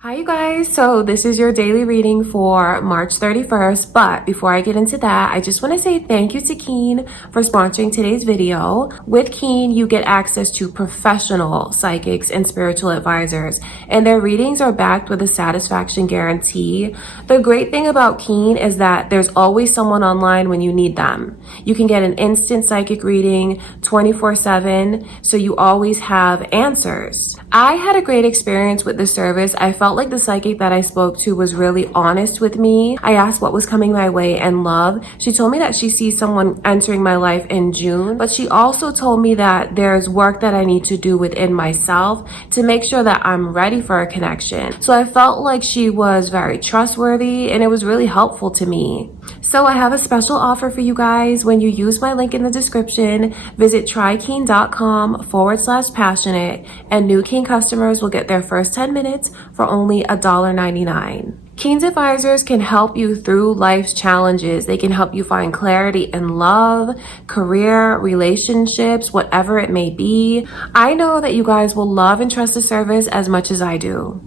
Hi you guys, so this is your daily reading for March 31st, but before I get into that, I just want to say thank you to Keen for sponsoring today's video. With Keen, you get access to professional psychics and spiritual advisors, and their readings are backed with a satisfaction guarantee. The great thing about Keen is that there's always someone online when you need them. You can get an instant psychic reading 24/7, so you always have answers. I had a great experience with the service. I felt like the psychic that I spoke to was really honest with me. I asked what was coming my way and love. She told me that she sees someone entering my life in June, but she also told me that there's work that I need to do within myself to make sure that I'm ready for a connection. So I felt like she was very trustworthy and it was really helpful to me. So I have a special offer for you guys. When you use my link in the description, visit trykeen.com/passionate, and new Keen customers will get their first 10 minutes for only $1.99. Keen's advisors can help you through life's challenges. They can help you find clarity in love, career, relationships, whatever it may be. I know that you guys will love and trust the service as much as I do.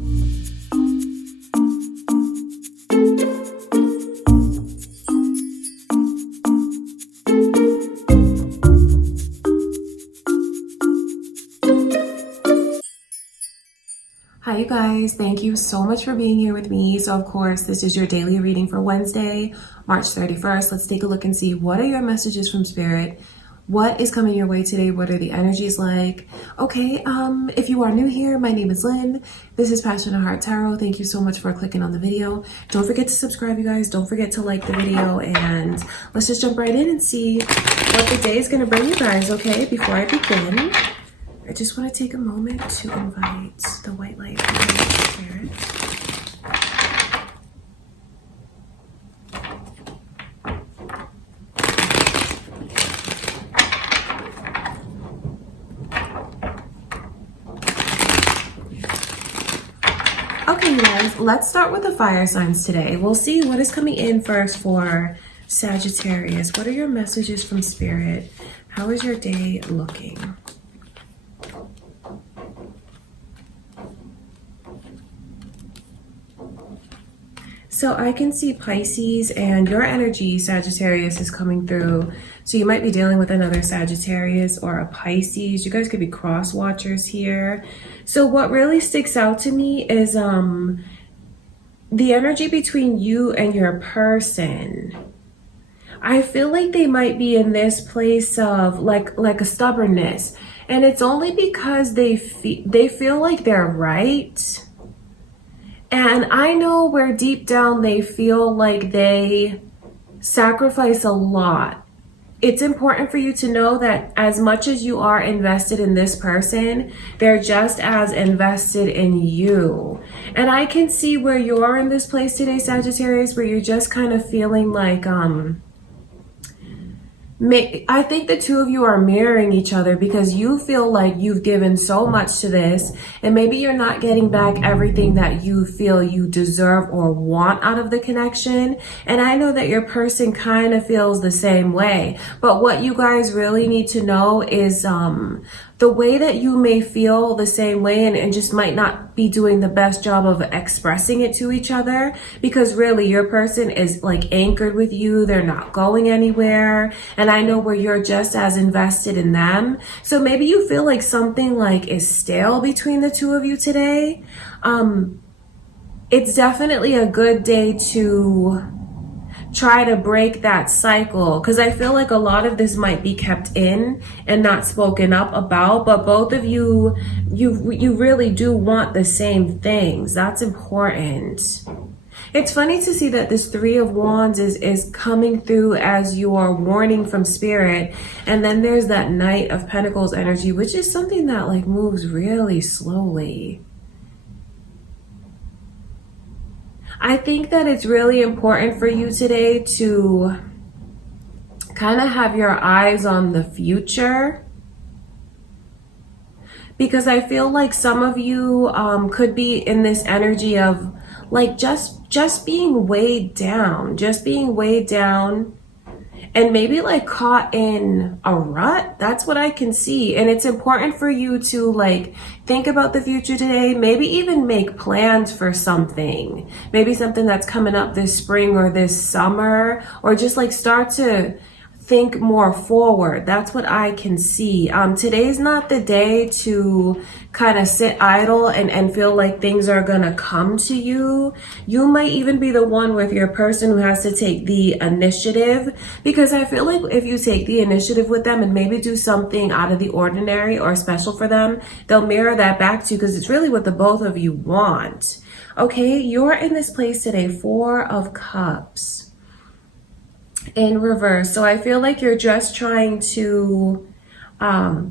Hi you guys, thank you so much for being here with me. So of course, this is your daily reading for Wednesday, March 31st. Let's take a look and see what are your messages from Spirit. What is coming your way today? What are the energies like? Okay, if you are new here, my name is Lynn. This is Passionate Heart Tarot. Thank you so much for clicking on the video. Don't forget to subscribe, you guys. Don't forget to like the video, and let's just jump right in and see what the day is gonna bring you guys, okay? Before I begin, I just want to take a moment to invite the white light from Spirit. Okay, guys, let's start with the fire signs today. We'll see what is coming in first for Sagittarius. What are your messages from Spirit? How is your day looking? So I can see Pisces, and your energy, Sagittarius, is coming through. So you might be dealing with another Sagittarius or a Pisces. You guys could be cross watchers here. So what really sticks out to me is the energy between you and your person. I feel like they might be in this place of like a stubbornness, and it's only because they feel like they're right. And I know where deep down they feel like they sacrifice a lot. It's important for you to know that as much as you are invested in this person, they're just as invested in you. And I can see where you're in this place today, Sagittarius, where you're just kind of feeling like, I think the two of you are mirroring each other because you feel like you've given so much to this, and maybe you're not getting back everything that you feel you deserve or want out of the connection. And I know that your person kind of feels the same way. But what you guys really need to know is the way that you may feel the same way and just might not be doing the best job of expressing it to each other, because really your person is like anchored with you. They're not going anywhere. And I know where you're just as invested in them. So maybe you feel like something like is stale between the two of you today. It's definitely a good day to try to break that cycle, because I feel like a lot of this might be kept in and not spoken up about, but both of you really do want the same things. That's important. It's funny to see that this Three of Wands is coming through as your warning from Spirit, and then there's that Knight of Pentacles energy, which is something that like moves really slowly. I think that it's really important for you today to kind of have your eyes on the future, because I feel like some of you could be in this energy of like just being weighed down, and maybe like caught in a rut. That's what I can see. And it's important for you to like think about the future today, maybe even make plans for something, maybe something that's coming up this spring or this summer, or just like start to think more forward. That's what I can see. Today's not the day to kind of sit idle and feel like things are gonna come to you. You might even be the one with your person who has to take the initiative, because I feel like if you take the initiative with them and maybe do something out of the ordinary or special for them, they'll mirror that back to you, because it's really what the both of you want. Okay, you're in this place today, 4 of Cups in reverse. So I feel like you're just trying to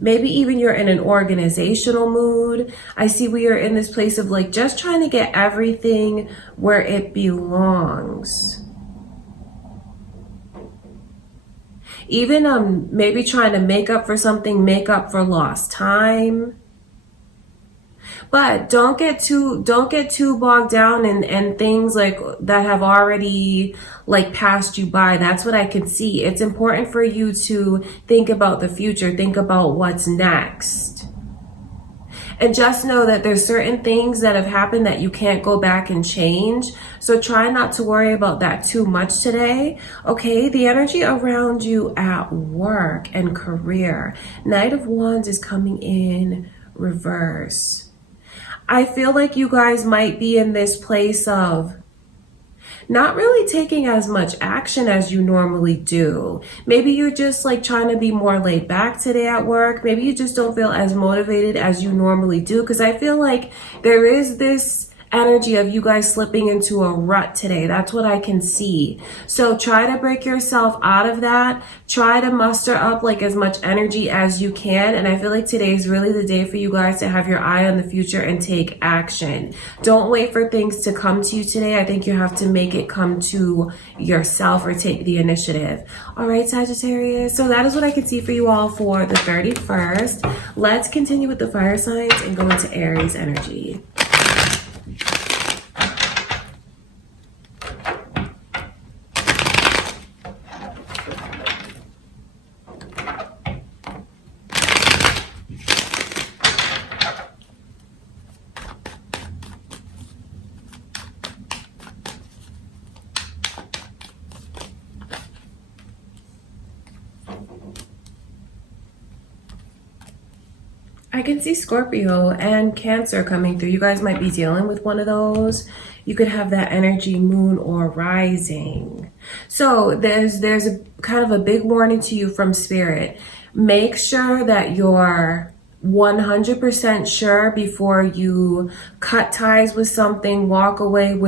maybe even you're in an organizational mood. I see we are in this place of like just trying to get everything where it belongs. Even maybe trying to make up for something, make up for lost time. But don't get too bogged down in things like that have already like passed you by. That's what I can see. It's important for you to think about the future, think about what's next. And just know that there's certain things that have happened that you can't go back and change. So try not to worry about that too much today. Okay, the energy around you at work and career. Knight of Wands is coming in reverse. I feel like you guys might be in this place of not really taking as much action as you normally do. Maybe you're just like trying to be more laid back today at work. Maybe you just don't feel as motivated as you normally do, because I feel like there is this energy of you guys slipping into a rut today. That's what I can see. So try to break yourself out of that. Try to muster up like as much energy as you can. And I feel like today is really the day for you guys to have your eye on the future and take action. Don't wait for things to come to you today. I think you have to make it come to yourself or take the initiative. All right, Sagittarius. So that is what I can see for you all for the 31st. Let's continue with the fire signs and go into Aries energy. I can see Scorpio and Cancer coming through. You guys might be dealing with one of those. You could have that energy, moon or rising. So there's a kind of a big warning to you from Spirit. Make sure that you're 100% sure before you cut ties with something, walk away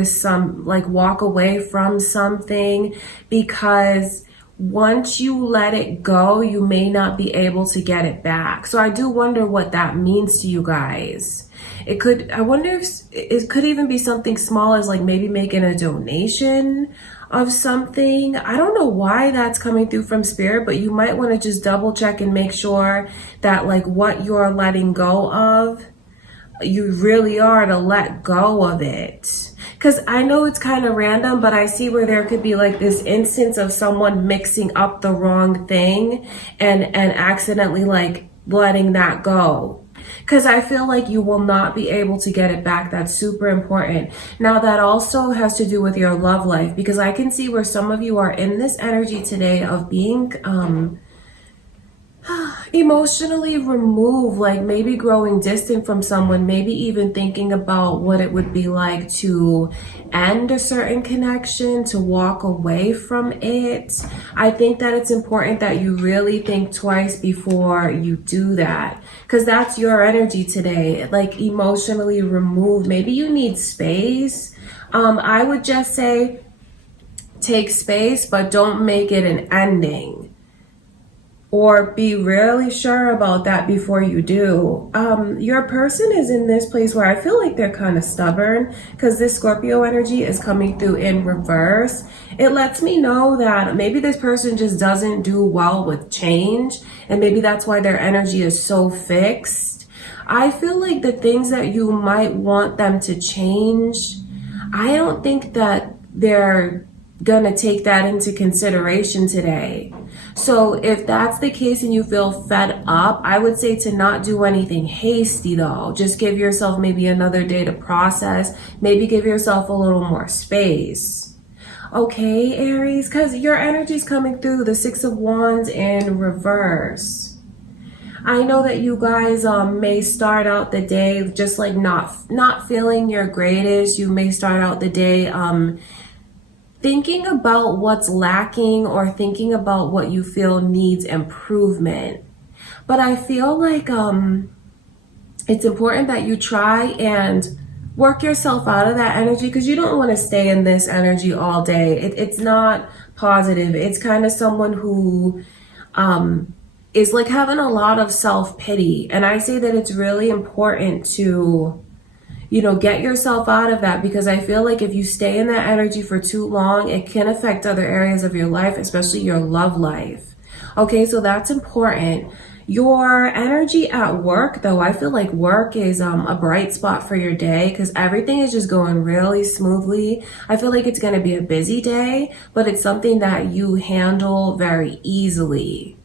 from something, because once you let it go, you may not be able to get it back. So I do wonder what that means to you guys. I wonder if it could even be something small as like maybe making a donation of something. I don't know why that's coming through from Spirit, but you might want to just double check and make sure that like what you're letting go of, you really are to let go of it. Because I know it's kind of random, but I see where there could be like this instance of someone mixing up the wrong thing and accidentally like letting that go. Because I feel like you will not be able to get it back. That's super important. Now that also has to do with your love life, because I can see where some of you are in this energy today of being emotionally removed, like maybe growing distant from someone, maybe even thinking about what it would be like to end a certain connection, to walk away from it. I think that it's important that you really think twice before you do that, because that's your energy today, like emotionally removed. Maybe you need space. I would just say take space, but don't make it an ending. Or be really sure about that before you do. Your person is in this place where I feel like they're kind of stubborn, because this Scorpio energy is coming through in reverse. It lets me know that maybe this person just doesn't do well with change, and maybe that's why their energy is so fixed. I feel like the things that you might want them to change, I don't think that they're gonna take that into consideration today. So if that's the case and you feel fed up, I would say to not do anything hasty though. Just give yourself maybe another day to process, maybe give yourself a little more space. Okay, Aries, because your energy's coming through the Six of Wands in reverse. I know that you guys may start out the day just like not feeling your greatest. You may start out the day thinking about what's lacking or thinking about what you feel needs improvement. But I feel like it's important that you try and work yourself out of that energy, because you don't want to stay in this energy all day. It's not positive. It's kind of someone who is like having a lot of self-pity. And I say that it's really important to, you know, get yourself out of that, because I feel like if you stay in that energy for too long, it can affect other areas of your life, especially your love life. Okay, so that's important. Your energy at work, though, I feel like work is a bright spot for your day, because everything is just going really smoothly. I feel like it's going to be a busy day, but it's something that you handle very easily.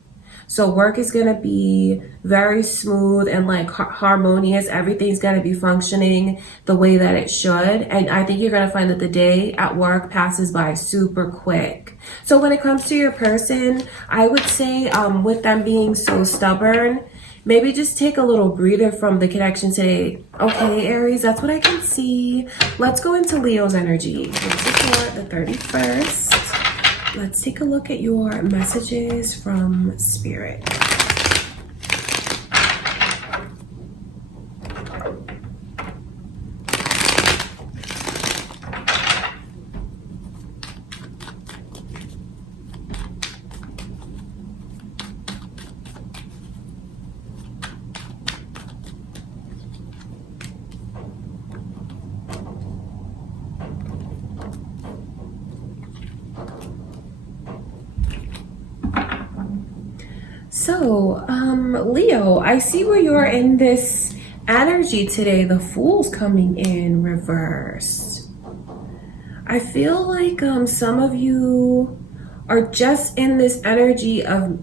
So work is going to be very smooth and like harmonious. Everything's going to be functioning the way that it should. And I think you're going to find that the day at work passes by super quick. So when it comes to your person, I would say with them being so stubborn, maybe just take a little breather from the connection today. Okay, Aries, that's what I can see. Let's go into Leo's energy. This is for the 31st. Let's take a look at your messages from Spirit. So, Leo, I see where you're in this energy today. The Fool's coming in reverse. I feel like some of you are just in this energy of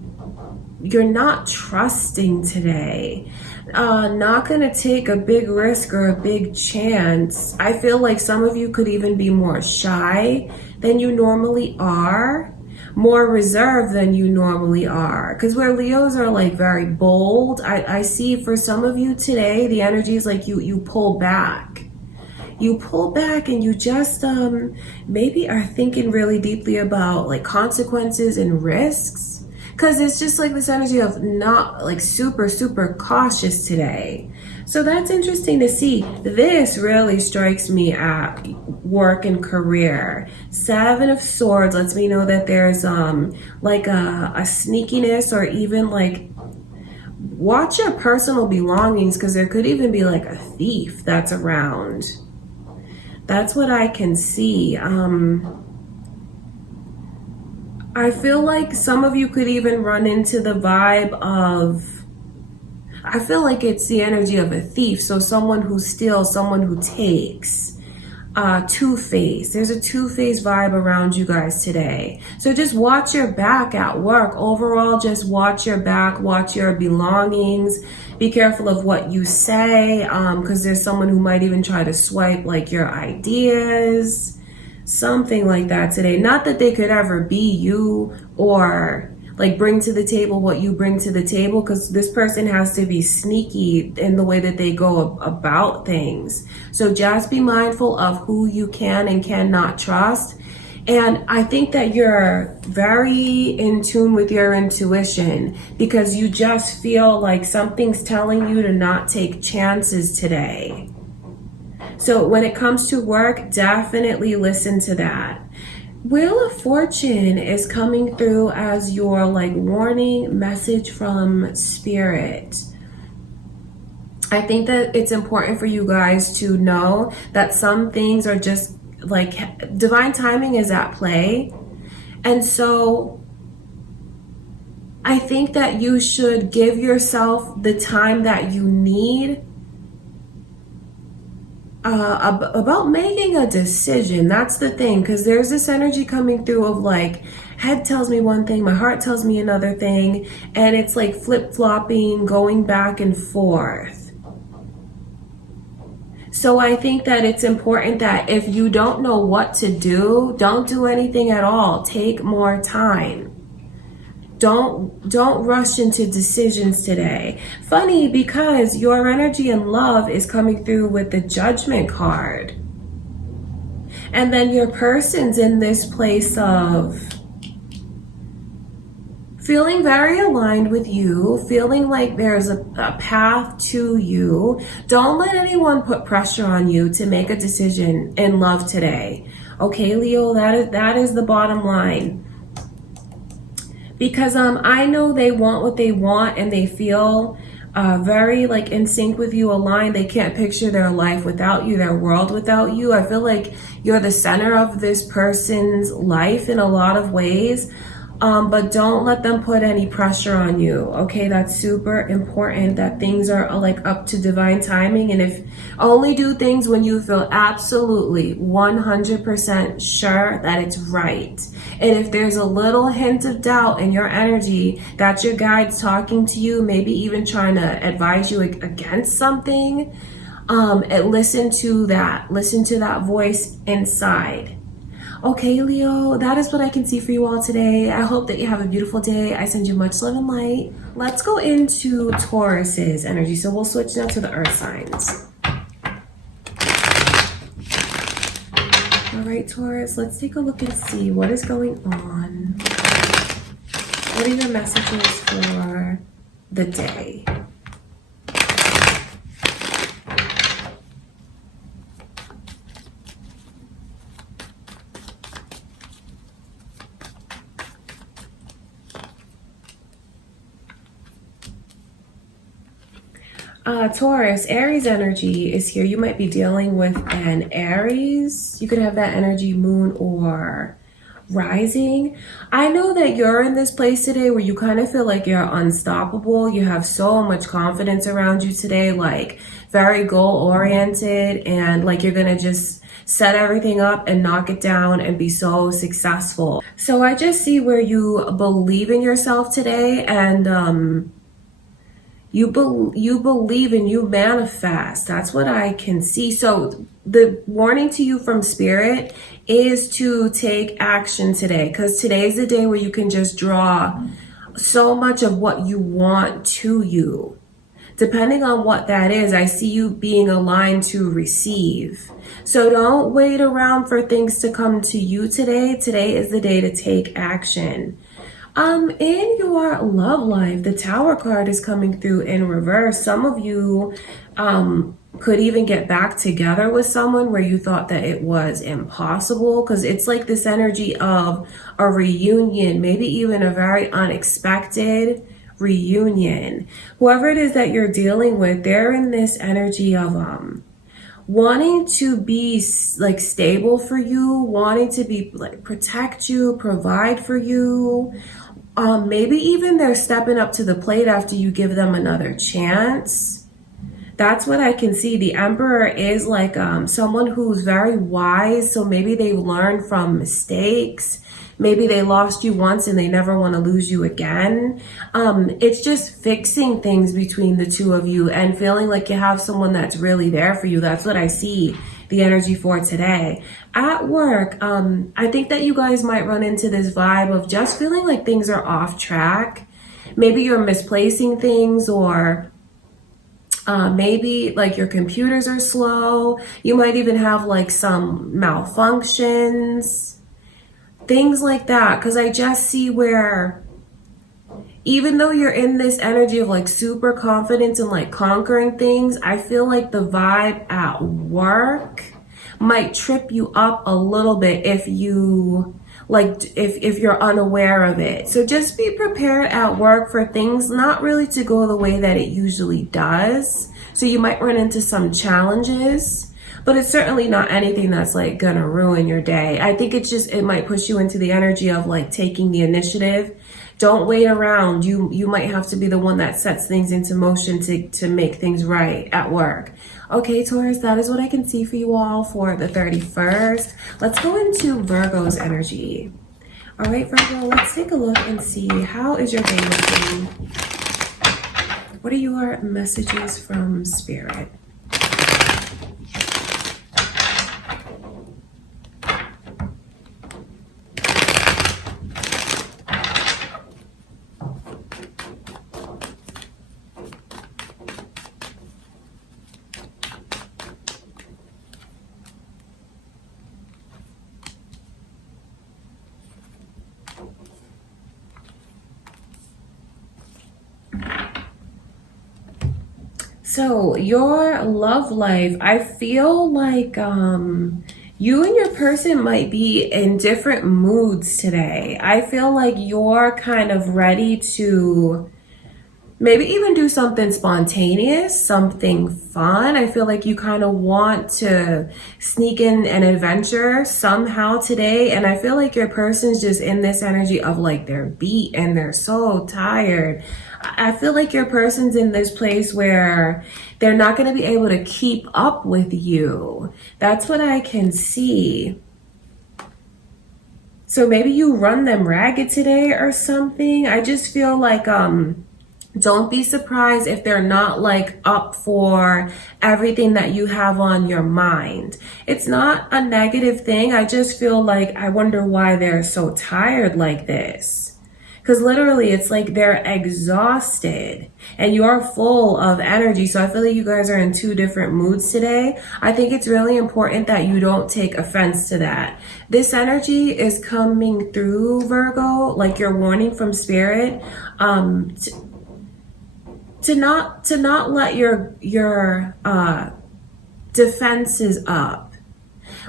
you're not trusting today. Not gonna take a big risk or a big chance. I feel like some of you could even be more shy than you normally are. More reserved than you normally are, because where Leos are like very bold, I see for some of you today the energy is like you pull back and you just maybe are thinking really deeply about like consequences and risks, because it's just like this energy of not like super cautious today. So that's interesting to see. This really strikes me at work and career. 7 of Swords lets me know that there's like a sneakiness, or even like watch your personal belongings, because there could even be like a thief that's around. That's what I can see. I feel like some of you could even run into the vibe of, I feel like it's the energy of a thief. So someone who steals, someone who takes. Two-faced. There's a two-faced vibe around you guys today. So just watch your back at work. Overall, just watch your back, watch your belongings. Be careful of what you say, because there's someone who might even try to swipe like your ideas. Something like that today. Not that they could ever be you or like bring to the table what you bring to the table, because this person has to be sneaky in the way that they go about things. So just be mindful of who you can and cannot trust. And I think that you're very in tune with your intuition, because you just feel like something's telling you to not take chances today. So when it comes to work, definitely listen to that. Wheel of Fortune is coming through as your like warning message from Spirit. I think that it's important for you guys to know that some things are just like divine timing is at play. And so I think that you should give yourself the time that you need about making a decision. That's the thing, because there's this energy coming through of like, head tells me one thing, my heart tells me another thing, and it's like flip-flopping, going back and forth. So I think that it's important that if you don't know what to do, don't do anything at all. Take more time. Don't rush into decisions today. Funny, because your energy and love is coming through with the Judgment card. And then your person's in this place of feeling very aligned with you, feeling like there's a path to you. Don't let anyone put pressure on you to make a decision in love today. Okay, Leo, that is the bottom line. Because I know they want what they want, and they feel very like in sync with you, aligned. They can't picture their life without you, their world without you. I feel like you're the center of this person's life in a lot of ways. But don't let them put any pressure on you. Okay, that's super important, that things are like up to divine timing. And if only do things when you feel absolutely 100% sure that it's right. And if there's a little hint of doubt in your energy, that's your guides talking to you, maybe even trying to advise you against something, and listen to that voice inside. Okay, Leo, that is what I can see for you all today. I hope that you have a beautiful day. I send you much love and light. Let's go into Taurus's energy. So we'll switch now to the earth signs. All right, Taurus, let's take a look and see what is going on. What are your messages for the day? Taurus, Aries energy is here. You might be dealing with an Aries. You could have that energy, moon or rising. I know that you're in this place today where you kind of feel like you're unstoppable. You have so much confidence around you today, like very goal oriented, and like you're gonna just set everything up and knock it down and be so successful. So I just see where you believe in yourself today, and you believe and you manifest. That's what I can see. So the warning to you from Spirit is to take action today, because today is the day where you can just draw so much of what you want to you. Depending on what that is, I see you being aligned to receive. So don't wait around for things to come to you today. Today is the day to take action. In your love life, the Tower card is coming through in reverse. Some of you could even get back together with someone where you thought that it was impossible, because it's like this energy of a reunion, maybe even a very unexpected reunion. Whoever it is that you're dealing with, they're in this energy of wanting to be like stable for you, wanting to be like protect you, provide for you. Maybe even they're stepping up to the plate after you give them another chance. That's what I can see. The Emperor is like someone who's very wise. So maybe they learned from mistakes. Maybe they lost you once and they never want to lose you again. It's just fixing things between the two of you and feeling like you have someone that's really there for you. That's what I see the energy for today. At work, I think that you guys might run into this vibe of just feeling like things are off track. Maybe you're misplacing things, or maybe like your computers are slow. You might even have like some malfunctions, things like that. Because I just see where even though you're in this energy of like super confidence and like conquering things, I feel like the vibe at work might trip you up a little bit if you if you're unaware of it. So just be prepared at work for things not really to go the way that it usually does. So you might run into some challenges, but it's certainly not anything that's like gonna ruin your day. I think it's just, it might push you into the energy of like taking the initiative, Don't wait around. You might have to be the one that sets things into motion to make things right at work. Okay, Taurus, that is what I can see for you all for the 31st. Let's go into Virgo's energy. All right, Virgo, let's take a look and see, how is your day looking? What are your messages from Spirit? So your love life, I feel like you and your person might be in different moods today. I feel like you're kind of ready to maybe even do something spontaneous, something fun. I feel like you kind of want to sneak in an adventure somehow today. And I feel like your person's just in this energy of like they're beat and they're so tired. I feel like your person's in this place where they're not going to be able to keep up with you. That's what I can see. So maybe you run them ragged today or something. I just feel like, don't be surprised if they're not like up for everything that you have on your mind. It's not a negative thing. I just feel like I wonder why they're so tired like this. Because literally it's like they're exhausted and you're full of energy. So I feel like you guys are in two different moods today. I think it's really important that you don't take offense to that. This energy is coming through, Virgo, like you're warning from Spirit, to not let your defenses up.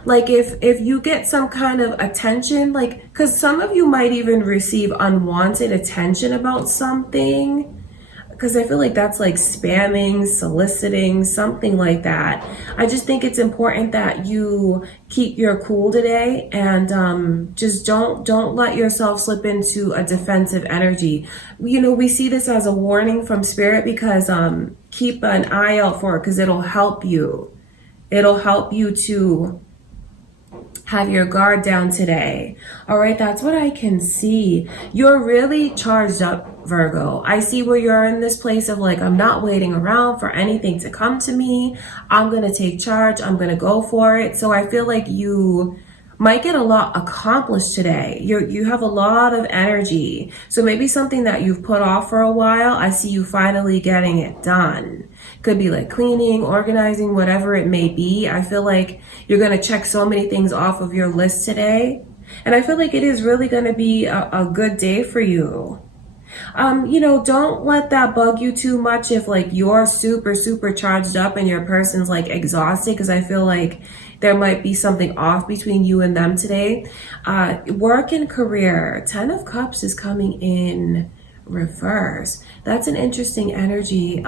Like if you get some kind of attention, like, because some of you might even receive unwanted attention about something, because I feel like that's like spamming, soliciting, something like that. I just think it's important that you keep your cool today and just don't let yourself slip into a defensive energy. You know, we see this as a warning from Spirit because keep an eye out for it, because it'll help you. It'll help you to have your guard down today. All right, that's what I can see. You're really charged up, Virgo. I see where you're in this place of like, I'm not waiting around for anything to come to me. I'm going to take charge. I'm going to go for it. So I feel like you might get a lot accomplished today. You have a lot of energy. So maybe something that you've put off for a while, I see you finally getting it done. Could be like cleaning, organizing, whatever it may be. I feel like you're going to check so many things off of your list today. And I feel like it is really going to be a good day for you. You know, don't let that bug you too much if like you're super charged up and your person's like exhausted, because I feel like there might be something off between you and them today. Work and career, 10 of Cups is coming in reverse. That's an interesting energy.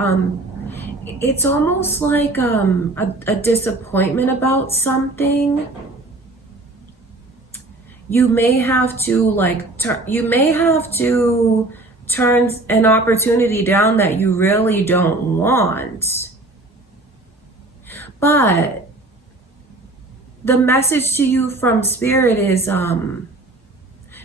It's almost like a disappointment about something. You may have to like turn an opportunity down that you really don't want. But the message to you from Spirit is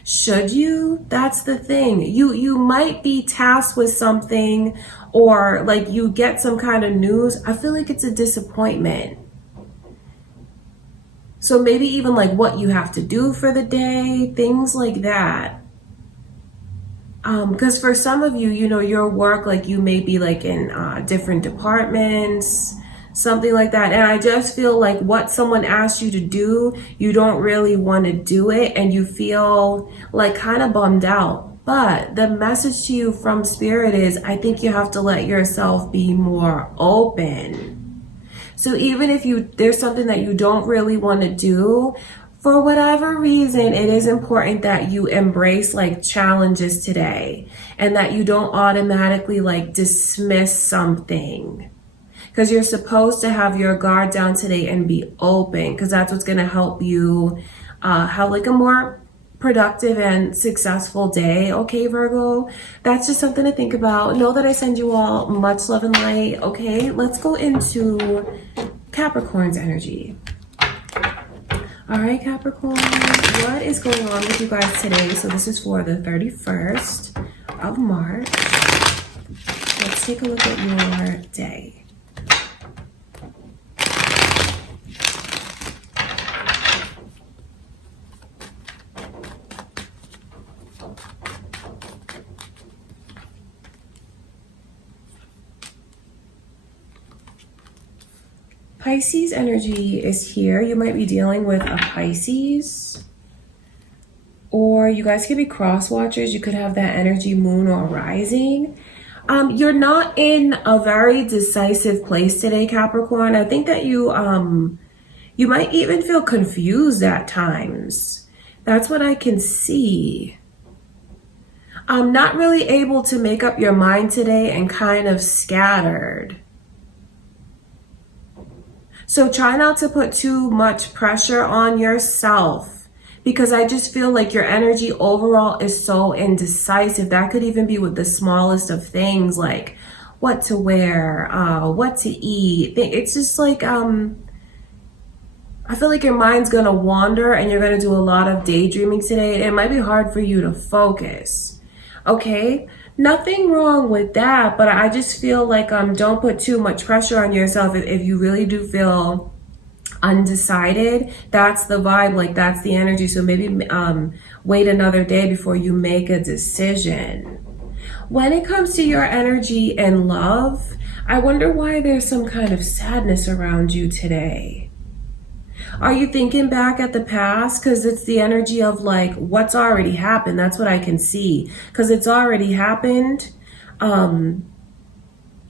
should you? That's the thing. You might be tasked with something, or like you get some kind of news. I feel like it's a disappointment. So maybe even like what you have to do for the day, things like that. Because for some of you, you know, your work, like you may be like in different departments, something like that. And I just feel like what someone asked you to do, you don't really want to do it, and you feel like kind of bummed out. But the message to you from Spirit is, I think you have to let yourself be more open. So even if there's something that you don't really want to do, for whatever reason, it is important that you embrace like challenges today, and that you don't automatically like dismiss something. Because you're supposed to have your guard down today and be open, because that's what's going to help you have like a more productive and successful day, okay, Virgo? That's just something to think about. Know that I send you all much love and light, okay? Let's go into Capricorn's energy. All right, Capricorn, what is going on with you guys today? So this is for the 31st of March. Let's take a look at your day. Pisces energy is here. You might be dealing with a Pisces, or you guys could be cross watchers. You could have that energy, moon or rising. You're not in a very decisive place today, Capricorn. I think that you might even feel confused at times. That's what I can see. Not really able to make up your mind today and kind of scattered. So try not to put too much pressure on yourself, because I just feel like your energy overall is so indecisive. That could even be with the smallest of things, like what to wear, what to eat. It's just like, I feel like your mind's going to wander and you're going to do a lot of daydreaming today. It might be hard for you to focus. Okay? Nothing wrong with that, but I just feel like don't put too much pressure on yourself. If you really do feel undecided, that's the vibe, like that's the energy. So maybe wait another day before you make a decision. When it comes to your energy and love, I wonder why there's some kind of sadness around you today. Are you thinking back at the past? Because it's the energy of like what's already happened. That's what I can see, because it's already happened. And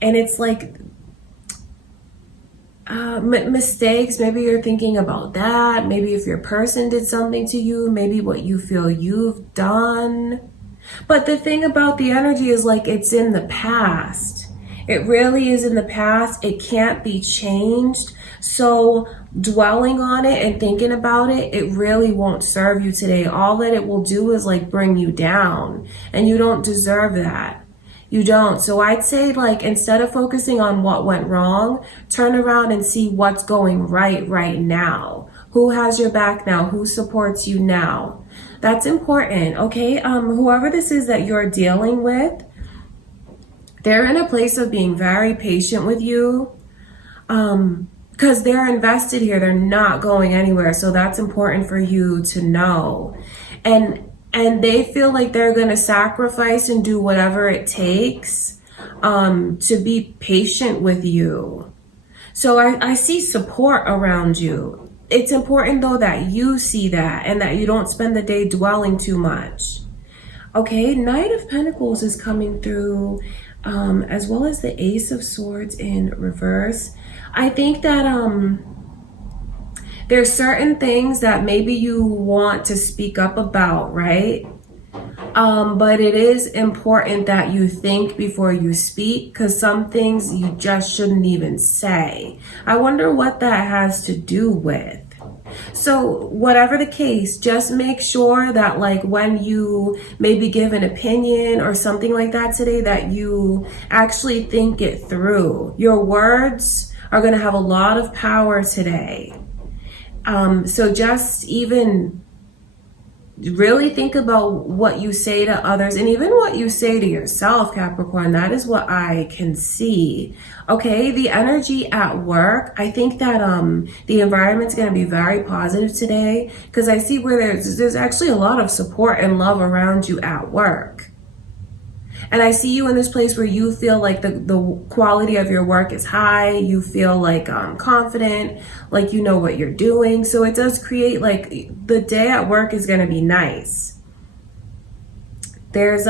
it's like mistakes. Maybe you're thinking about that. Maybe if your person did something to you, maybe what you feel you've done. But the thing about the energy is like it's in the past. It really is in the past. It can't be changed. So dwelling on it and thinking about it, it really won't serve you today. All that it will do is like bring you down, and you don't deserve that. You don't. So I'd say, like, instead of focusing on what went wrong, turn around and see what's going right now. Who has your back now? Who supports you now? That's important, okay? Whoever this is that you're dealing with, they're in a place of being very patient with you. Because they're invested here. They're not going anywhere. So that's important for you to know. And they feel like they're going to sacrifice and do whatever it takes to be patient with you. So I see support around you. It's important, though, that you see that and that you don't spend the day dwelling too much. Okay, Knight of Pentacles is coming through, as well as the Ace of Swords in reverse. I think that there's certain things that maybe you want to speak up about, right? But it is important that you think before you speak, because some things you just shouldn't even say. I wonder what that has to do with. So whatever the case, just make sure that like when you maybe give an opinion or something like that today, that you actually think it through. Your words are going to have a lot of power today. So just even really think about what you say to others, and even what you say to yourself, Capricorn. That is what I can see. Okay, the energy at work, I think that the environment's going to be very positive today, because I see where there's actually a lot of support and love around you at work. And I see you in this place where you feel like the quality of your work is high. You feel like confident, like you know what you're doing. So it does create like the day at work is going to be nice. There's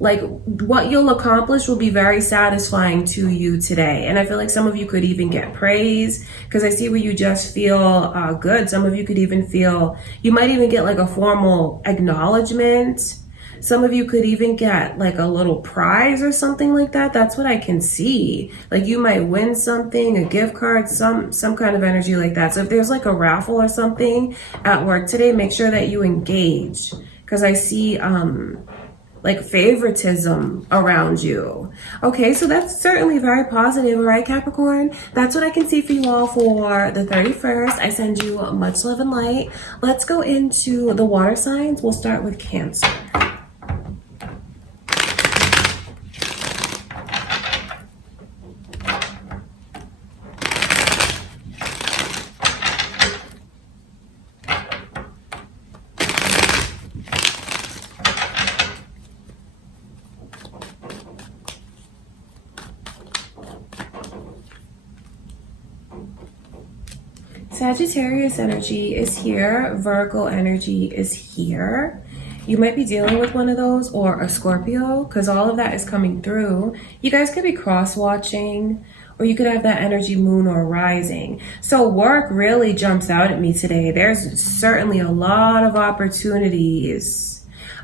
like what you'll accomplish will be very satisfying to you today. And I feel like some of you could even get praise, because I see where you just feel good. Some of you could even feel, you might even get like a formal acknowledgement. Some of you could even get like a little prize or something like that. That's what I can see. Like you might win something, a gift card, some kind of energy like that. So if there's like a raffle or something at work today, make sure that you engage, because I see like favoritism around you. Okay, so that's certainly very positive. All right, Capricorn, that's what I can see for you all for the 31st. I send you much love and light. Let's go into the water signs. We'll start with Cancer. Sagittarius energy is here. Virgo energy is here. You might be dealing with one of those, or a Scorpio, because all of that is coming through. You guys could be cross-watching, or you could have that energy moon or rising. So work really jumps out at me today. There's certainly a lot of opportunities.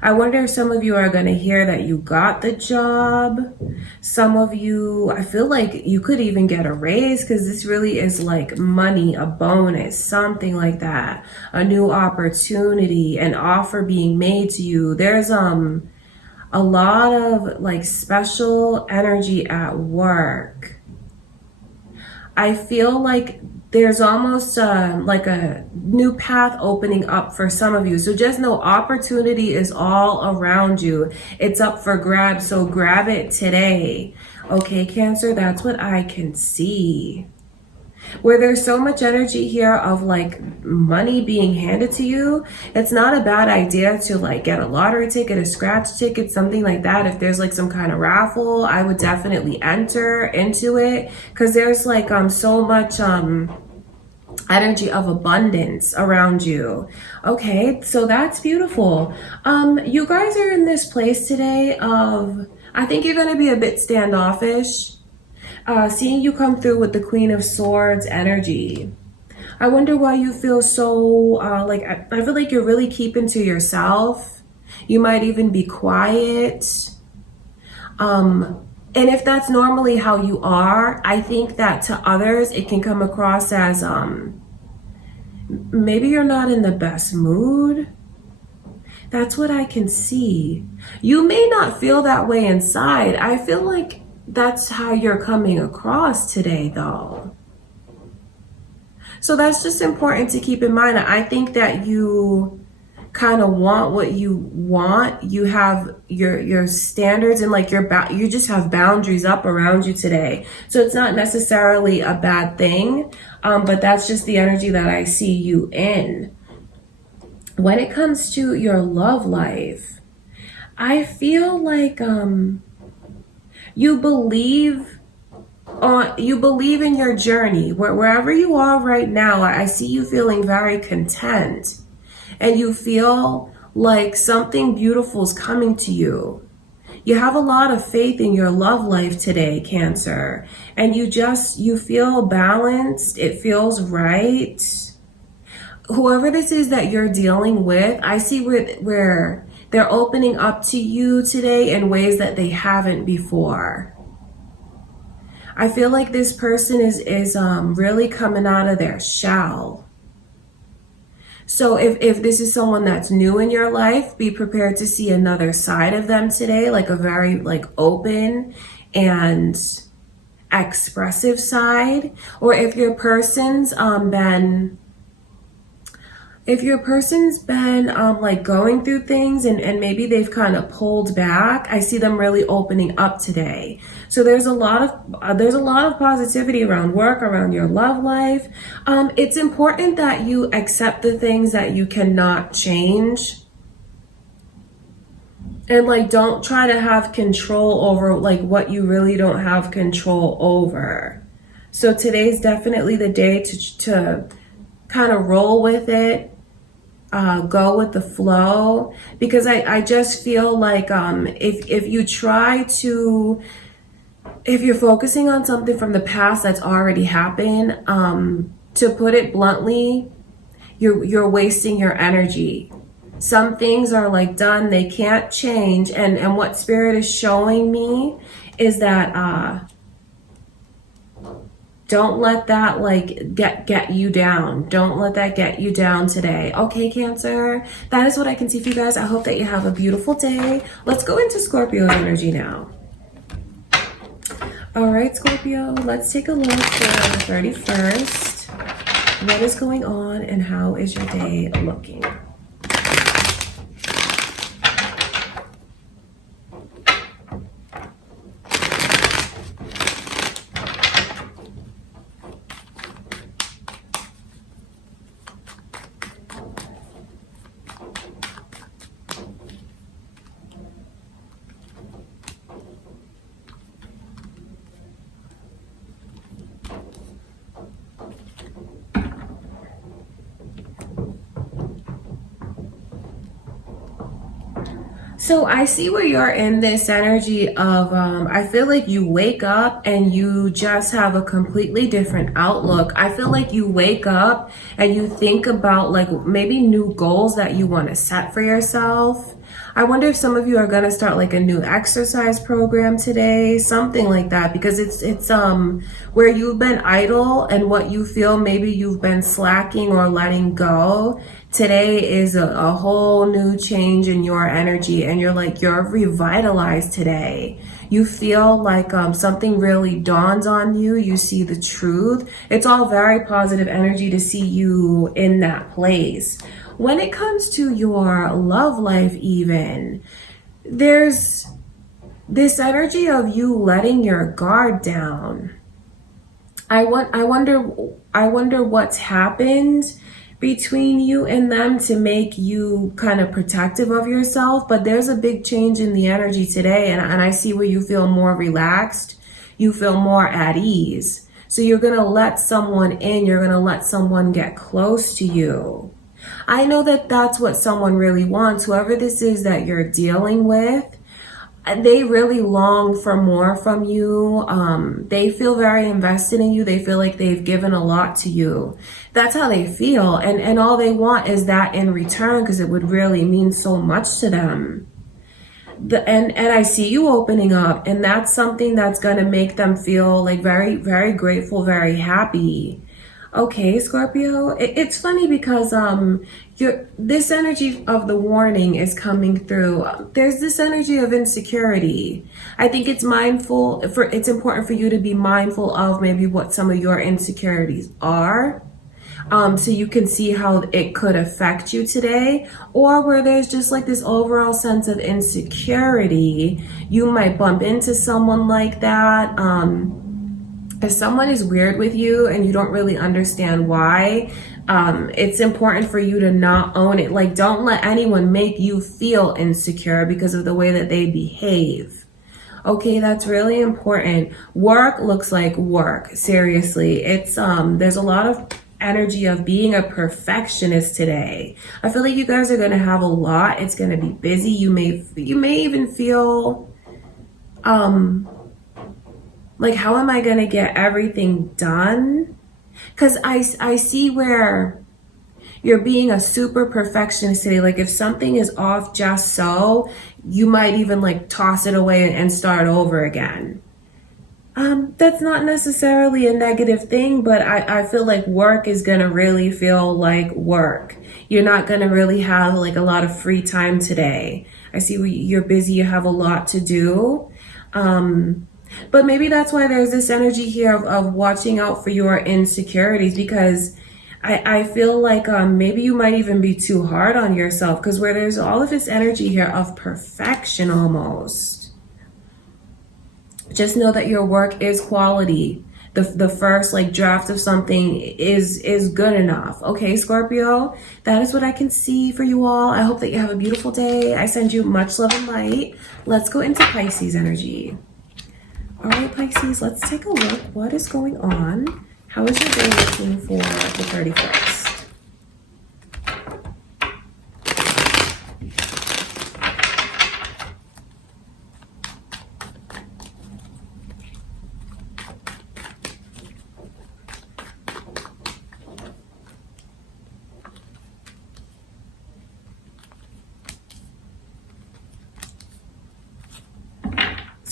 I wonder if some of you are going to hear that you got the job. Some of you, I feel like you could even get a raise, because this really is like money, a bonus, something like that. A new opportunity, an offer being made to you. There's a lot of like special energy at work. I feel like there's almost like a new path opening up for some of you. So just know opportunity is all around you. It's up for grabs, so grab it today. Okay, Cancer, that's what I can see. Where there's so much energy here of like money being handed to you, it's not a bad idea to like get a lottery ticket, a scratch ticket, something like that. If there's like some kind of raffle, I would definitely enter into it, because there's like so much energy of abundance around you. Okay, so that's beautiful. You guys are in this place today of, I think you're going to be a bit standoffish. Seeing you come through with the Queen of Swords energy. I wonder why you feel so, like, I feel like you're really keeping to yourself. You might even be quiet. And if that's normally how you are, I think that to others, it can come across as, maybe you're not in the best mood. That's what I can see. You may not feel that way inside. I feel like that's how you're coming across today, though. So that's just important to keep in mind. I think that you kind of want what you want. You have your standards and like you just have boundaries up around you today. So it's not necessarily a bad thing, but that's just the energy that I see you in. When it comes to your love life, I feel like you believe in your journey. Wherever you are right now, I see you feeling very content, and you feel like something beautiful is coming to you. You have a lot of faith in your love life today, Cancer, and you feel balanced. It feels right. Whoever this is that you're dealing with, I see where they're opening up to you today in ways that they haven't before. I feel like this person is really coming out of their shell. So if this is someone that's new in your life, be prepared to see another side of them today, like a very like open and expressive side. Or if your person's been like going through things and maybe they've kind of pulled back, I see them really opening up today. So there's a lot of positivity around work, around your love life. It's important that you accept the things that you cannot change. And like, don't try to have control over like what you really don't have control over. So today's definitely the day to kind of roll with it. Go with the flow, because I just feel like if you're focusing on something from the past that's already happened, to put it bluntly, you're wasting your energy. Some things are like done, they can't change. And what Spirit is showing me is that don't let that like get you down. Don't let that get you down today. Okay, Cancer, that is what I can see for you guys. I hope that you have a beautiful day. Let's go into Scorpio's energy now. All right, Scorpio, let's take a look for the 31st. What is going on and how is your day looking? So I see where you're in this energy of, I feel like you wake up and you just have a completely different outlook. I feel like you wake up and you think about like maybe new goals that you want to set for yourself. I wonder if some of you are going to start like a new exercise program today, something like that, because it's where you've been idle and what you feel maybe you've been slacking or letting go. Today is a whole new change in your energy, and you're revitalized today. You feel like something really dawns on you. You see the truth. It's all very positive energy to see you in that place. When it comes to your love life even, there's this energy of you letting your guard down. I wonder what's happened between you and them to make you kind of protective of yourself, but there's a big change in the energy today, and I see where you feel more relaxed, you feel more at ease. So you're gonna let someone in, you're gonna let someone get close to you. I know that that's what someone really wants. Whoever this is that you're dealing with, they really long for more from you. They feel very invested in you. They feel like they've given a lot to you. That's how they feel. And all they want is that in return, because it would really mean so much to them. And I see you opening up, and that's something that's going to make them feel like very, very grateful, very happy. Okay, Scorpio, it's funny because this energy of the warning is coming through. There's this energy of insecurity. I think it's important for you to be mindful of maybe what some of your insecurities are. So you can see how it could affect you today, or where there's just like this overall sense of insecurity. You might bump into someone like that. If someone is weird with you and you don't really understand why, it's important for you to not own it. Like, don't let anyone make you feel insecure because of the way that they behave. Okay, that's really important. Work looks like work. Seriously, it's there's a lot of energy of being a perfectionist today. I feel like you guys are gonna have a lot. It's gonna be busy. You may even feel like, how am I going to get everything done? Because I see where you're being a super perfectionist today. Like, if something is off just so, you might even like toss it away and start over again. That's not necessarily a negative thing, but I feel like work is going to really feel like work. You're not going to really have like a lot of free time today. I see you're busy. You have a lot to do. But maybe that's why there's this energy here of watching out for your insecurities, because I feel like maybe you might even be too hard on yourself, because where there's all of this energy here of perfection almost. Just know that your work is quality. The first like draft of something is good enough. Okay, Scorpio, that is what I can see for you all. I hope that you have a beautiful day. I send you much love and light. Let's go into Pisces energy. All right, Pisces, let's take a look. What is going on? How is your day looking for the 31st?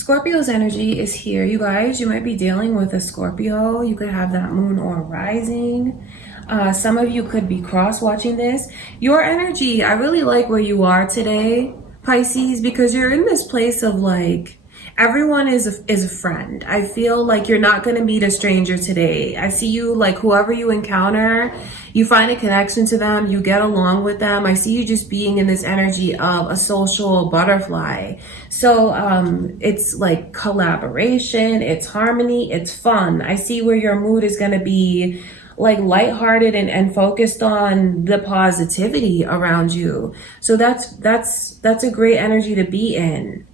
Scorpio's energy is here, you guys. You might be dealing with a Scorpio. You could have that moon or rising. Some of you could be cross-watching this. Your energy, I really like where you are today, Pisces, because you're in this place of like, everyone is a friend. I feel like you're not going to meet a stranger today. I see you like whoever you encounter, you find a connection to them, you get along with them. I see you just being in this energy of a social butterfly. So it's like collaboration, it's harmony, it's fun. I see where your mood is going to be like lighthearted and focused on the positivity around you. So that's a great energy to be in.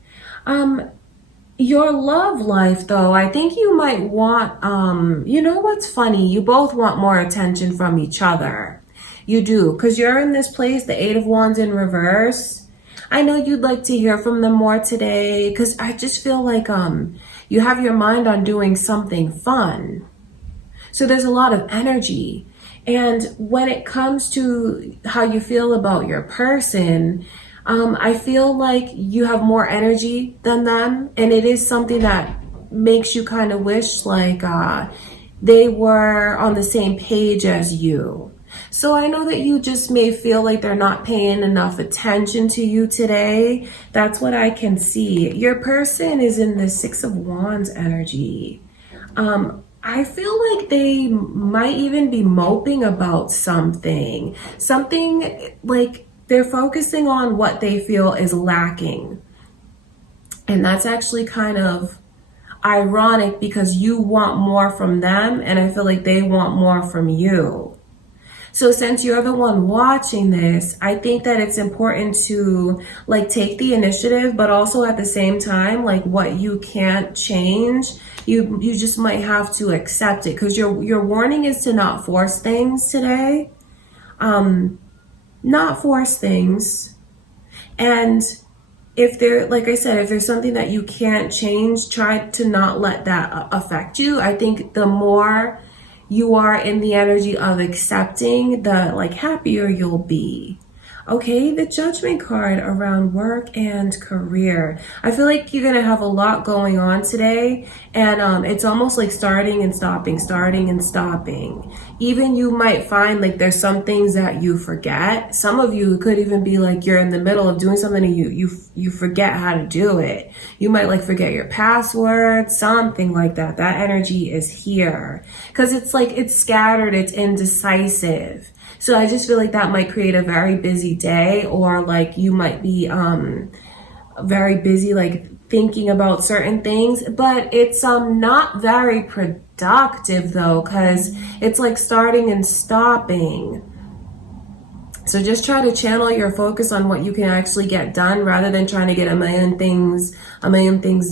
Your love life, though, I think you might want, you know what's funny? You both want more attention from each other. You do, because you're in this place, the Eight of Wands in reverse. I know you'd like to hear from them more today, because I just feel like you have your mind on doing something fun. So there's a lot of energy. And when it comes to how you feel about your person, I feel like you have more energy than them, and it is something that makes you kind of wish like they were on the same page as you. So I know that you just may feel like they're not paying enough attention to you today. That's what I can see. Your person is in the Six of Wands energy. I feel like they might even be moping about something like they're focusing on what they feel is lacking. And that's actually kind of ironic because you want more from them and I feel like they want more from you. So since you're the one watching this, I think that it's important to like take the initiative, but also at the same time, like what you can't change, you just might have to accept it, because your warning is to not force things today. Not force things. And if there, like I said, if there's something that you can't change, try to not let that affect you. I think the more you are in the energy of accepting, the like happier you'll be. Okay, the Judgment card around work and career. I feel like you're gonna have a lot going on today, and it's almost like starting and stopping, starting and stopping. Even you might find like there's some things that you forget. Some of you could even be like you're in the middle of doing something and you forget how to do it. You might like forget your password, something like that. That energy is here because it's like it's scattered, it's indecisive. So I just feel like that might create a very busy day, or like you might be very busy like thinking about certain things, but it's not very productive though, because it's like starting and stopping. So just try to channel your focus on what you can actually get done rather than trying to get a million things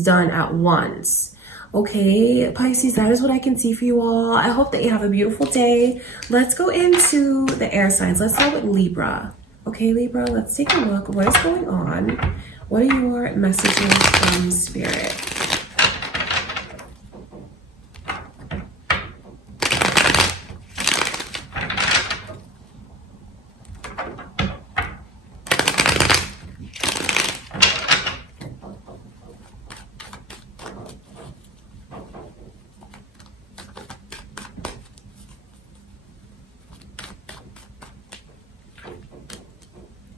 done at once. Okay, Pisces, that is what I can see for you all. I hope that you have a beautiful day. Let's go into the air signs. Let's start with Libra. Okay, Libra, let's take a look. What is going on? What are your messages from Spirit?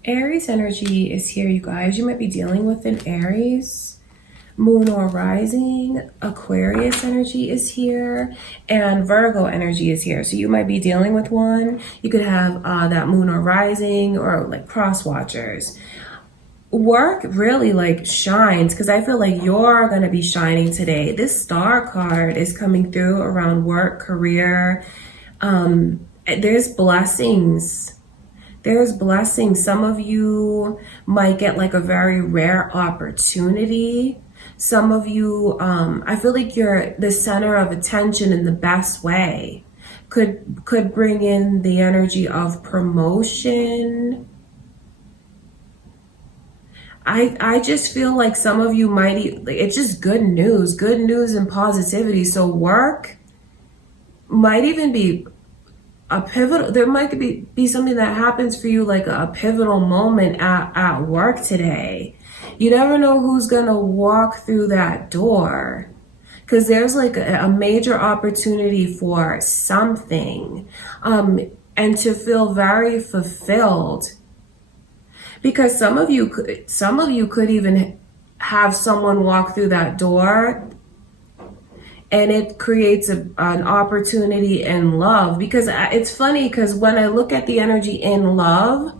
Aries energy is here, you guys. You might be dealing with an Aries, moon or rising. Aquarius energy is here, and Virgo energy is here. So you might be dealing with one. You could have that moon or rising, or like cross watchers. Work really like shines, because I feel like you're going to be shining today. This star card is coming through around work, career. There's blessings. There's blessings. Some of you might get like a very rare opportunity. Some of you, I feel like you're the center of attention in the best way. Could bring in the energy of promotion. I just feel like some of you might, it's just good news and positivity. So work might even be a pivotal, there might be something that happens for you like a pivotal moment at work today. You never know who's gonna walk through that door, because there's like a major opportunity for something, and to feel very fulfilled, because some of you could even have someone walk through that door and it creates an opportunity in love. Because it's funny, because when I look at the energy in love,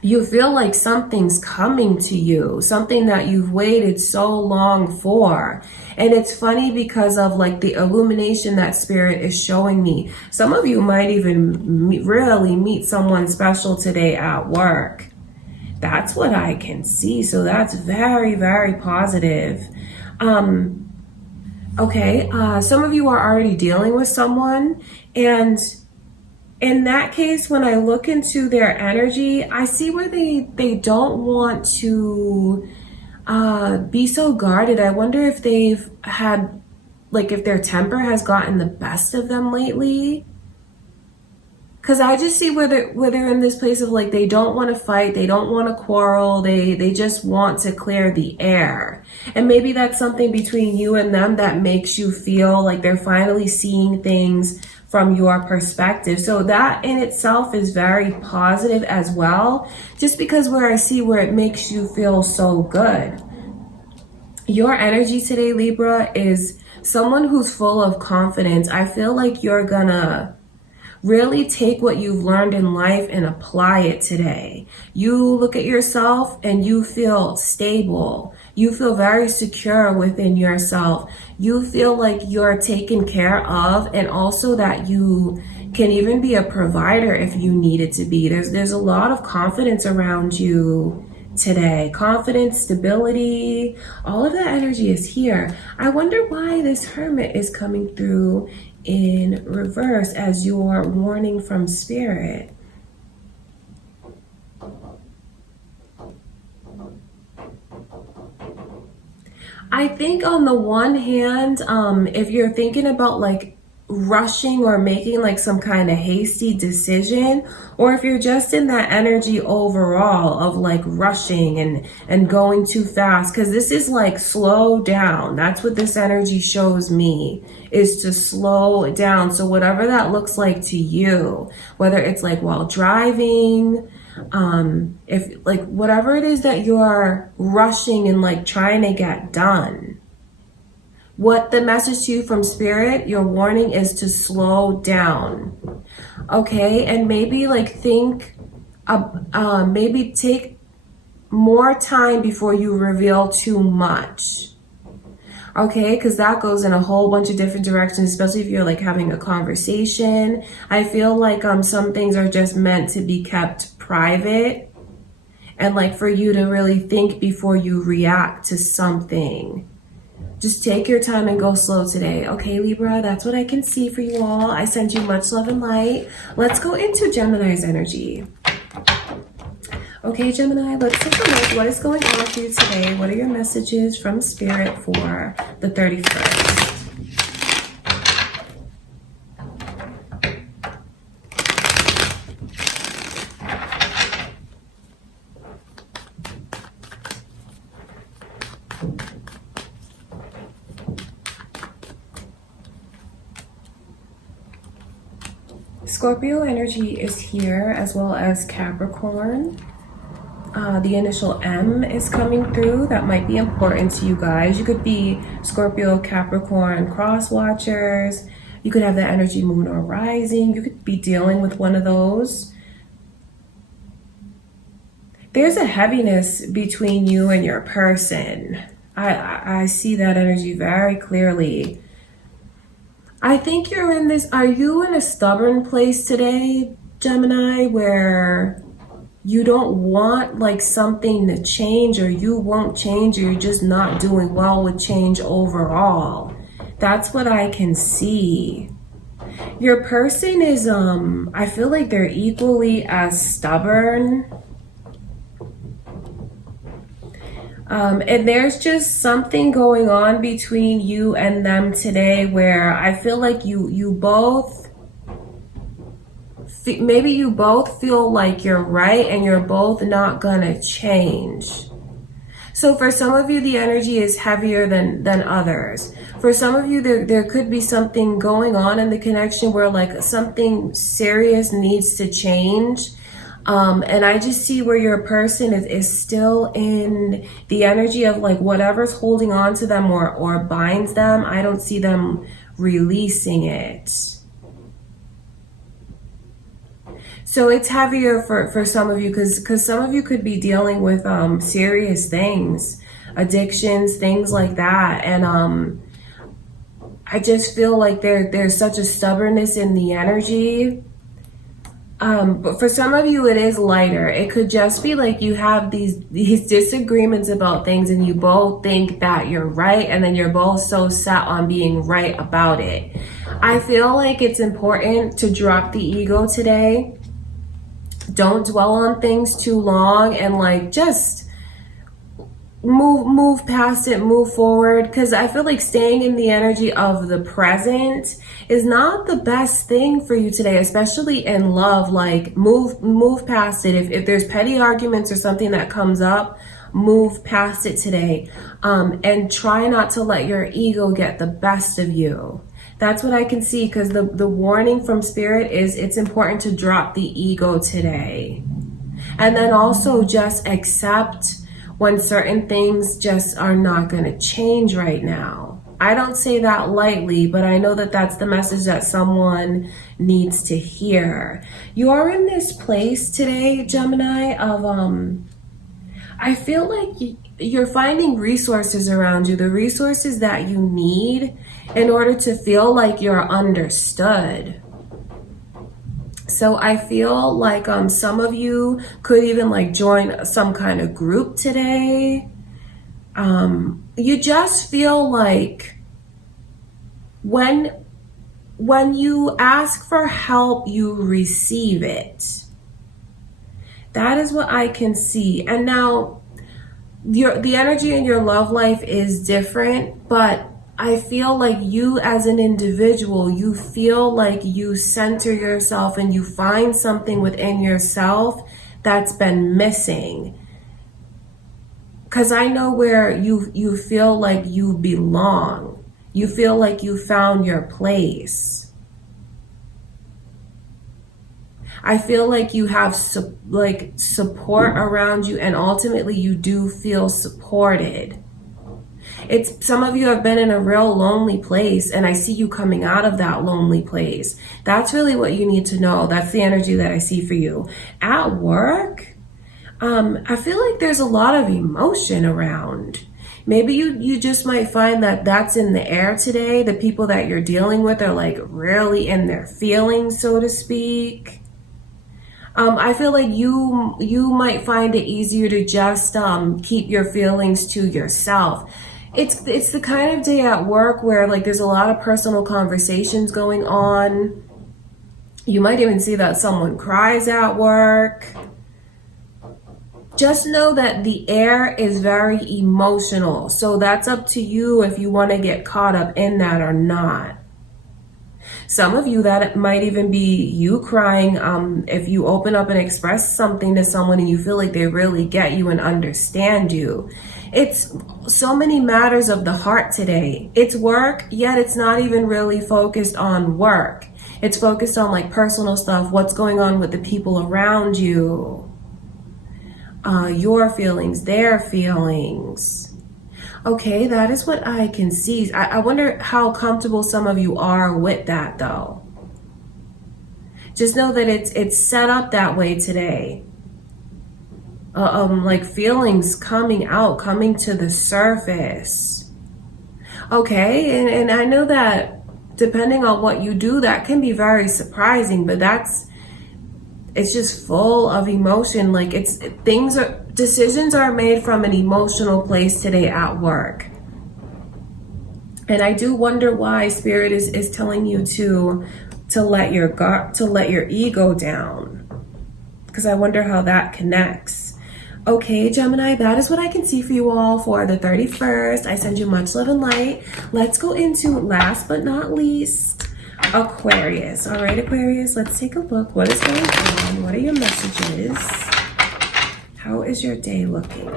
you feel like something's coming to you, something that you've waited so long for. And it's funny because of like the illumination that spirit is showing me. Some of you might even really meet someone special today at work. That's what I can see. So that's very, very positive. Okay, some of you are already dealing with someone, and in that case, when I look into their energy, I see where they don't want to be so guarded. I wonder if they've had, like, if their temper has gotten the best of them lately. Because I just see where they're in this place of like, they don't want to fight, they don't want to quarrel, they just want to clear the air. And maybe that's something between you and them that makes you feel like they're finally seeing things from your perspective. So that in itself is very positive as well, just because where I see where it makes you feel so good. Your energy today, Libra, is someone who's full of confidence. I feel like you're gonna really take what you've learned in life and apply it today. You look at yourself and you feel stable. You feel very secure within yourself. You feel like you're taken care of, and also that you can even be a provider if you needed to be. There's a lot of confidence around you today. Confidence, stability, all of that energy is here. I wonder why this Hermit is coming through in reverse as your warning from spirit. I think on the one hand, if you're thinking about like rushing or making like some kind of hasty decision, or if you're just in that energy overall of like rushing and going too fast, because this is like slow down. That's what this energy shows me, is to slow down. So whatever that looks like to you, whether it's like while driving, if like whatever it is that you're rushing and like trying to get done, what the message to you from spirit, your warning is to slow down. Okay, and maybe like think, maybe take more time before you reveal too much. Okay, because that goes in a whole bunch of different directions, especially if you're like having a conversation. I feel like some things are just meant to be kept private, and like for you to really think before you react to something. Just take your time and go slow today. Okay, Libra, that's what I can see for you all. I send you much love and light. Let's go into Gemini's energy. Okay, Gemini, let's take a look. What is going on for you today? What are your messages from spirit for the 31st? Scorpio energy is here, as well as Capricorn. The initial M is coming through. That might be important to you guys. You could be Scorpio, Capricorn, cross watchers. You could have the energy moon or rising. You could be dealing with one of those. There's a heaviness between you and your person. I see that energy very clearly. I think you're in this, are you in a stubborn place today, Gemini, where you don't want like something to change, or you won't change, or you're just not doing well with change overall? That's what I can see. Your person is, I feel like they're equally as stubborn. And there's just something going on between you and them today where I feel like you both, maybe you both feel like you're right and you're both not gonna change. So for some of you, the energy is heavier than others. For some of you, there could be something going on in the connection where like something serious needs to change. And I just see where your person is still in the energy of like whatever's holding on to them or binds them. I don't see them releasing it. So it's heavier for some of you because some of you could be dealing with serious things, addictions, things like that. And I just feel like there's such a stubbornness in the energy. But for some of you, it is lighter. It could just be like you have these disagreements about things and you both think that you're right, and then you're both so set on being right about it. I feel like it's important to drop the ego today. Don't dwell on things too long and like just move past it, move forward, because I feel like staying in the energy of the present is not the best thing for you today, especially in love. Like move past it. If there's petty arguments or something that comes up, move past it today, and try not to let your ego get the best of you. That's what I can see, because the warning from Spirit is it's important to drop the ego today. And then also just accept when certain things just are not going to change right now. I don't say that lightly, but I know that that's the message that someone needs to hear. You are in this place today, Gemini, of I feel like you're finding resources around you, the resources that you need in order to feel like you're understood. So I feel like some of you could even like join some kind of group today. You just feel like when you ask for help, you receive it. That is what I can see. And now the energy in your love life is different, but I feel like you as an individual, you feel like you center yourself and you find something within yourself that's been missing. Because I know where you feel like you belong. You feel like you found your place. I feel like you have support around you, and ultimately you do feel supported. It's some of you have been in a real lonely place, and I see you coming out of that lonely place. That's really what you need to know. That's the energy that I see for you. At work, I feel like there's a lot of emotion around. Maybe you just might find that that's in the air today. The people that you're dealing with are like really in their feelings, so to speak. I feel like you might find it easier to just keep your feelings to yourself. It's the kind of day at work where like there's a lot of personal conversations going on. You might even see that someone cries at work. Just know that the air is very emotional. So that's up to you if you want to get caught up in that or not. Some of you, that might even be you crying if you open up and express something to someone and you feel like they really get you and understand you. It's so many matters of the heart today. It's work, yet it's not even really focused on work. It's focused on like personal stuff, what's going on with the people around you, your feelings, their feelings. Okay, that is what I can see. I wonder how comfortable some of you are with that though. Just know that it's set up that way today. Like feelings coming out, coming to the surface. Okay, and I know that depending on what you do, that can be very surprising, but it's just full of emotion. Like decisions are made from an emotional place today at work. And I do wonder why Spirit is telling you to let your ego down. Because I wonder how that connects. Okay, Gemini, that is what I can see for you all for the 31st. I send you much love and light. Let's go into, last but not least, Aquarius. All right, Aquarius, let's take a look. What is going on? What are your messages? How is your day looking?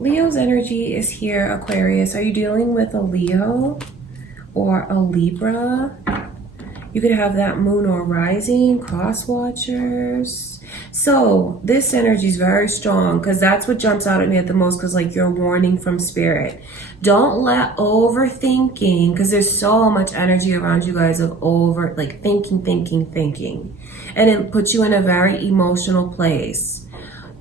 Leo's energy is here, Aquarius. Are you dealing with a Leo or a Libra? You could have that moon or rising, cross watchers. So this energy is very strong because that's what jumps out at me at the most, because like you're warning from spirit. Don't let overthinking, because there's so much energy around you guys of over like thinking. And it puts you in a very emotional place.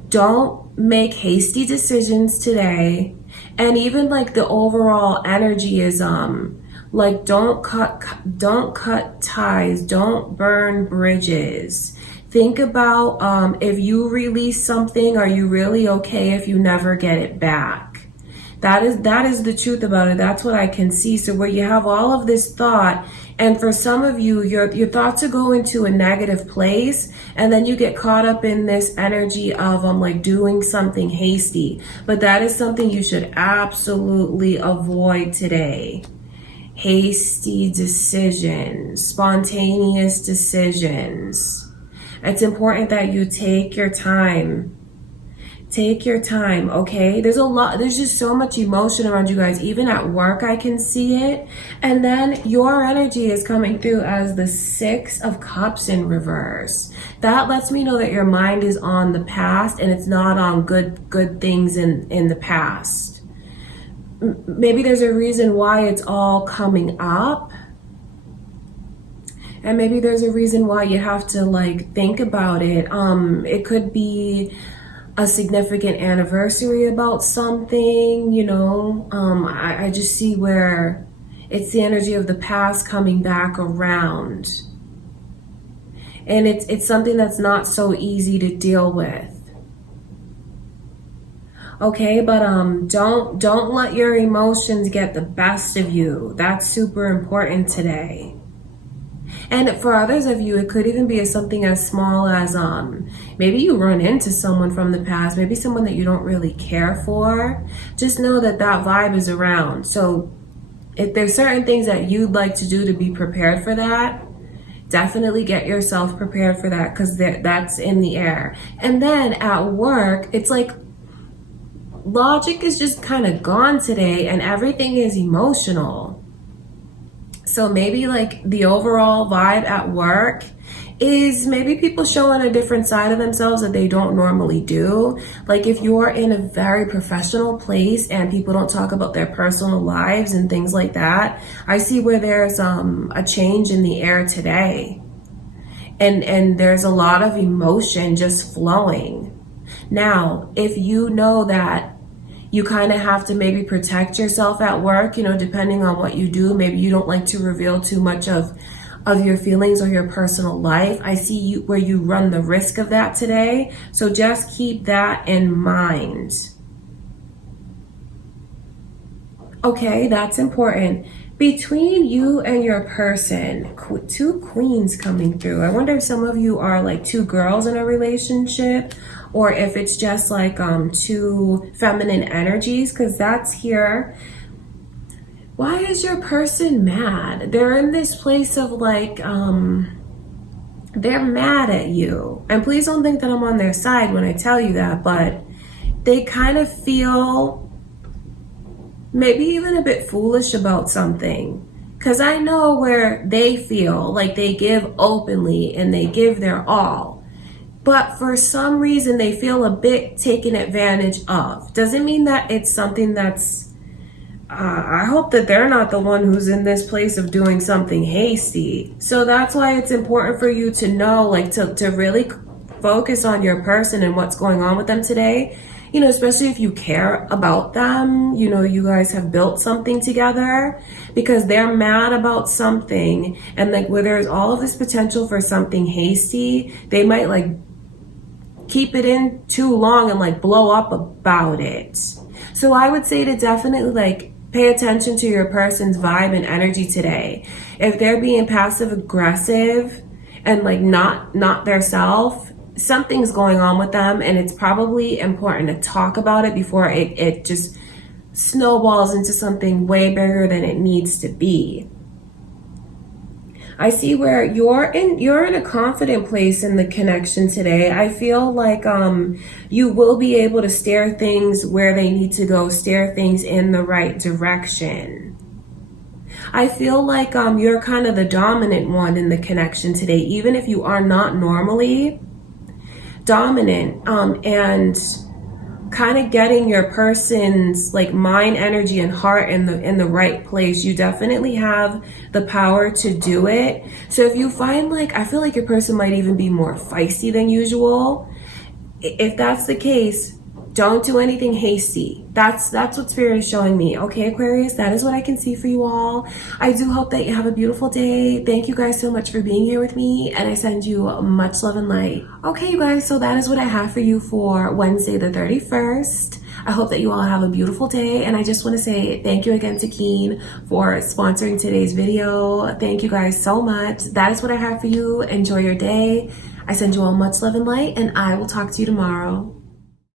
Don't make hasty decisions today. And even like the overall energy is like don't cut ties, don't burn bridges. Think about if you release something, are you really okay if you never get it back? That is the truth about it. That's what I can see. So where you have all of this thought, and for some of you, your thoughts are going to a negative place, and then you get caught up in this energy of like doing something hasty. But that is something you should absolutely avoid today. Hasty decisions, spontaneous decisions. It's important that you take your time. Take your time, okay? There's just so much emotion around you guys. Even at work, I can see it. And then your energy is coming through as the 6 of Cups in reverse. That lets me know that your mind is on the past and it's not on good things in the past. Maybe there's a reason why it's all coming up. And maybe there's a reason why you have to like think about it. It could be a significant anniversary about something, you know. I just see where it's the energy of the past coming back around. And it's something that's not so easy to deal with. Okay, but don't let your emotions get the best of you. That's super important today. And for others of you, it could even be something as small as maybe you run into someone from the past, maybe someone that you don't really care for. Just know that that vibe is around. So if there's certain things that you'd like to do to be prepared for that, definitely get yourself prepared for that, because that's in the air. And then at work, it's like logic is just kind of gone today and everything is emotional. So maybe like the overall vibe at work is maybe people showing a different side of themselves that they don't normally do. Like if you're in a very professional place and people don't talk about their personal lives and things like that, I see where there's a change in the air today. And there's a lot of emotion just flowing. Now, if you know that you kind of have to maybe protect yourself at work, you know, depending on what you do. Maybe you don't like to reveal too much of your feelings or your personal life. I see you where you run the risk of that today. So just keep that in mind. Okay, that's important. Between you and your person, 2 queens coming through. I wonder if some of you are like 2 girls in a relationship, or if it's just like 2 feminine energies, because that's here. Why is your person mad? They're in this place of like, they're mad at you. And please don't think that I'm on their side when I tell you that, but they kind of feel maybe even a bit foolish about something. Because I know where they feel like they give openly and they give their all. But for some reason, they feel a bit taken advantage of. Doesn't mean that it's something that's, I hope that they're not the one who's in this place of doing something hasty. So that's why it's important for you to know, like to really focus on your person and what's going on with them today. You know, especially if you care about them, you know, you guys have built something together, because they're mad about something. And like where there's all of this potential for something hasty, they might like keep it in too long and like blow up about it. So I would say to definitely like pay attention to your person's vibe and energy today. If they're being passive aggressive and like not their self, something's going on with them, and it's probably important to talk about it before it just snowballs into something way bigger than it needs to be. I see where you're in a confident place in the connection today. I feel like you will be able to steer things where they need to go, steer things in the right direction. I feel like you're kind of the dominant one in the connection today, even if you are not normally dominant, and kind of getting your person's like mind, energy, and heart in the right place. You definitely have the power to do it. So if you find, like, I feel like your person might even be more feisty than usual. If that's the case, don't do anything hasty. That's what Spirit is showing me. Okay, Aquarius, that is what I can see for you all. I do hope that you have a beautiful day. Thank you guys so much for being here with me, and I send you much love and light. Okay, you guys, so that is what I have for you for Wednesday the 31st. I hope that you all have a beautiful day, and I just want to say thank you again to Keen for sponsoring today's video. Thank you guys so much. That is what I have for you. Enjoy your day. I send you all much love and light, and I will talk to you tomorrow.